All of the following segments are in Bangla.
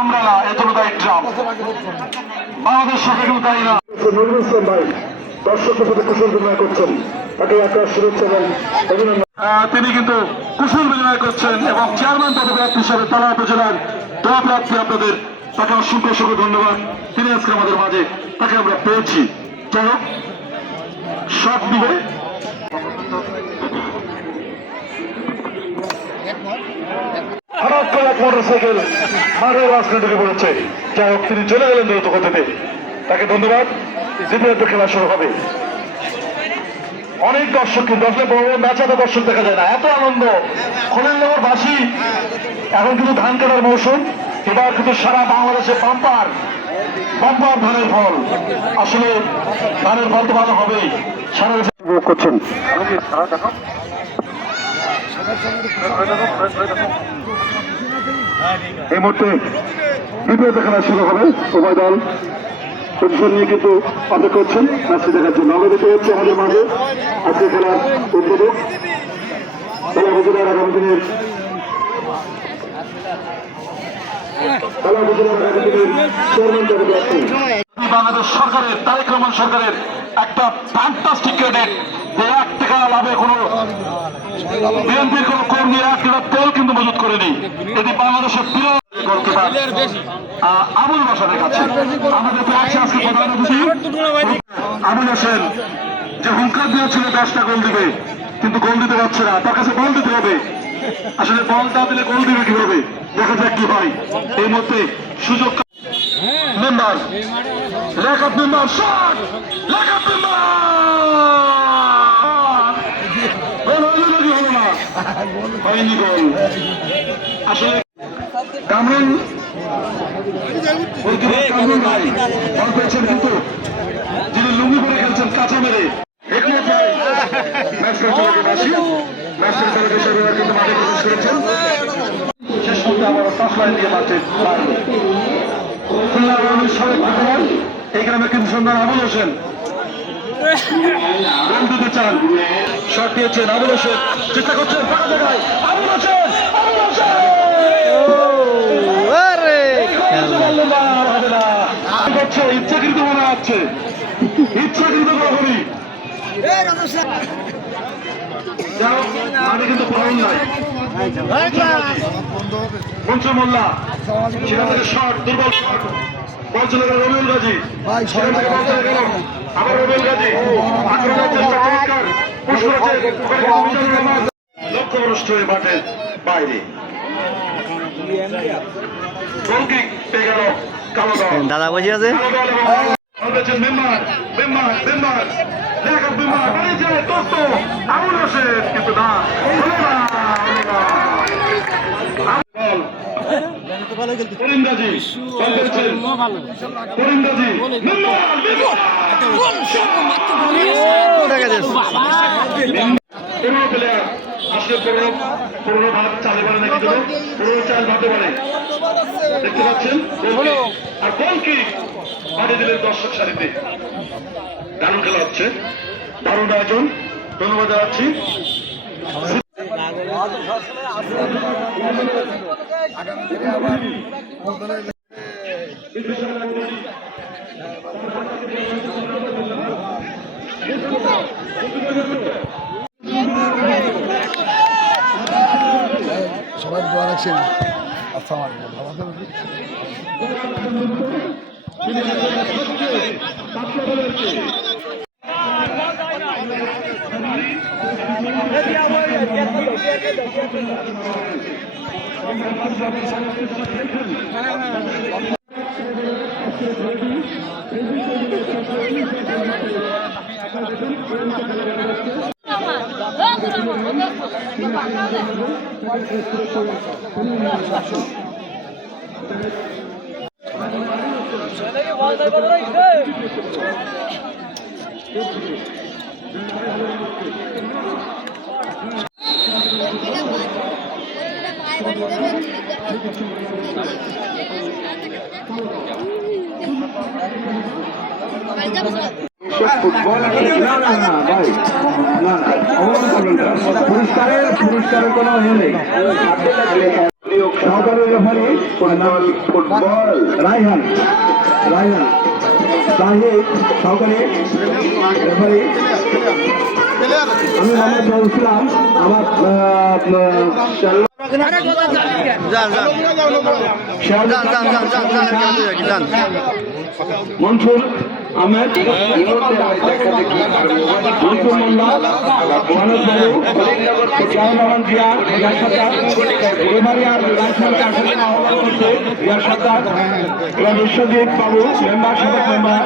আমরা না, এতটা দায়ী ট্রাম্প। বাংলাদেশ সরকার কিন্তু দায়ী না। নজরুল ইসলাম ভাই দর্শকের সাথে কুশল বিনিময় করছেন, তাকে একটা শুভেচ্ছা এবং অভিনন্দন। তিনি কিন্তু কুশল বিনিময় করছেন এবং চেয়ারম্যান পদপ্রার্থী হিসাবে তালা উপজেলার দোয়া প্রার্থী আপনাদের, তাকে অসংখ্য অসংখ্য ধন্যবাদ। তিনি আজকে আমাদের মাঝে, তাকে আমরা পেয়েছি। যাই হোক, সব দিবে হঠাৎ করে এক মোটরসাইকেল মাঠের রাস্তায় ঢুকে পড়েছে। যাই হোক, তিনি চলে গেলেন দ্রুত গতিতে, তাকে ধন্যবাদ। দ্বিতীয় খেলা শুরু হবে। অনেক দর্শক, কিন্তু আসলে বড় বড় ম্যাচ এত দর্শক দেখা যায় না, এত আনন্দ। খোলের বাসী, এখন কিন্তু ধান কাটার মৌসুম, এবার কিন্তু সারা বাংলাদেশে বাম্পার বাম্পার ধানের ফল। আসলে ধানের ফল তো ভালো হবেই। সারা উপভোগ করছেন এই মুহূর্তে দ্বিতীয় খেলা শুরু হবে। উভয় দল পজিশন নিয়ে কিন্তু অপেক্ষা করছেন ম্যাচটি দেখার জন্য। আমরা দেখতে পাচ্ছি আমাদের মাঝে আজকে খেলার উদ্বোধক খেলা উপজেলার আগামী দিনের বাংলাদেশ সরকারের, তারেক রহমান সরকারের একটা ফ্যান্টাস্টিক ক্রেডিট যে 1 টাকা লাভে কোনো বিএনপির কোন কর্মী 1 টাকা তেল কিন্তু মজুত করেনি। এটি বাংলাদেশের প্রিয় আবুল বাসারের কাছে। আমাদের আছে আজকে প্রধান অতিথি আবুল হোসেন, যে হুঙ্কার দিয়েছিল 10টা গোল দিবে, কিন্তু গোল দিতে পারছে না। তার কাছে বল দিতে হবে। আসলে বল না দিলে গোল দিবে কিভাবে? দেখা যাক কি হয়। এই মধ্যে সুযোগ মেম্বার লেখক মেম্বার শট লেখক মেম্বার হলো না, হয়নি গোল। আসলে কামরুল ভাই বল পেয়েছেন, কিন্তু যিনি লুঙ্গি পরে খেলছেন কাঁচা মেরে শেষ পর্যন্ত আবার টস লাইন দিয়ে মাঠে পারবে। খুলনা সাবেক ফুটবল এই গ্রামে কিন্তু সন্ধান আবুল হোসেন গোল দিতে চান, শট দিয়েছেন আবুল হোসেন, চেষ্টা করছেন আবুল হোসেন, ইচ্ছাকৃত মনে হচ্ছে, ইচ্ছাকৃত কখনই আমি কিন্তু পাউন নাই। মঞ্চ মোল্লা সেখান থেকে শট, দুর্বল শট, বল চলে গেল রবিউল গাজী, সেখান থেকে বল চলে গেল আবার রবিউল গাজী, আক্রমণের চেষ্টা চমৎকার, লক্ষ্যভ্রষ্ট হয়ে মাঠের বাইরে। গোল কিক পেয়ে গেল কালো দল। দাদা বসে আছে মেম্বার মেম্বার মেম্বার লেখক মেম্বার বাড়িছে দোস্ত আবুল হোসেন, কিন্তু না করিমগাজী করিমগাজী পুরো প্লেয়ার আসলে পুরোনো ভাত চালে পারে নাকি, পুরোনো চাল ভাতে পারে। দেখতে পাচ্ছেন আর গোল কিক মাঠে দিলেন দর্শক সারিতে। দারুণ খেলা হচ্ছে, দারুণ আয়োজন, ধন্যবাদ জানাচ্ছি। সবাই দোয়া রাখছেন। আসসালামু আলাইকুম। ভালো আছেন? পুরস্কারের কোনো ইয়ে নেই। সহকারী রেফারি ফুটবল রায়হান তাহিদ সহকারী রেফারি আমি মোহাম্মদ জাহুল ইসলাম আমার মনসুর আহমেদ মনসুর মোল্লা মানব বাবু জাহান জিয়া রিয়াজ সরকার রেফারি আর লাইসেন্সকে আসলে আহ্বান করছে রিয়াজ সরকার বিশ্বজিৎ বাবু মেম্বার সাবেক মেম্বার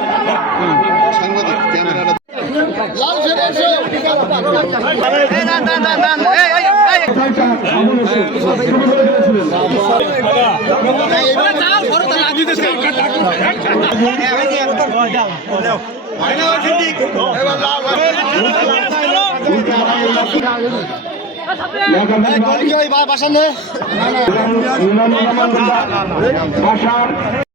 বাসার